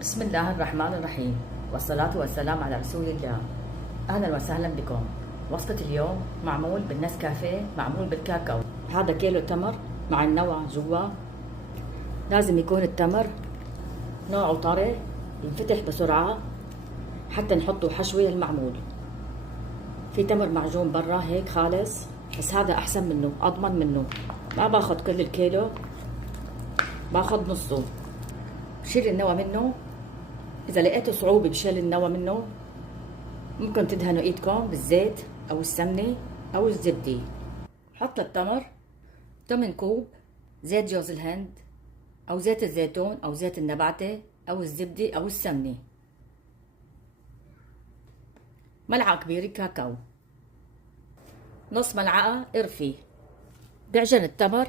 بسم الله الرحمن الرحيم، والصلاة والسلام على رسول الله. أهلا وسهلا بكم. وصفة اليوم معمول بالنسكافيه، معمول بالكاكاو. هذا كيلو تمر مع النوع جوا. لازم يكون التمر نوعه طري ينفتح بسرعة حتى نحطه حشوة المعمول. في تمر معجون برا هيك خالص، بس هذا أحسن منه، أضمن منه. ما باخد كل الكيلو، باخد نصه. بشيل النوى منه. إذا لقيتوا صعوبة بشيل النوى منه ممكن تدهنوا ايدكم بالزيت أو السمنة أو الزبدة. حط للتمر 8 كوب زيت جوز الهند أو زيت الزيتون أو زيت النباتة أو الزبدة أو السمنة. ملعقة كبيرة كاكاو. نص ملعقة قرفة. بعجن التمر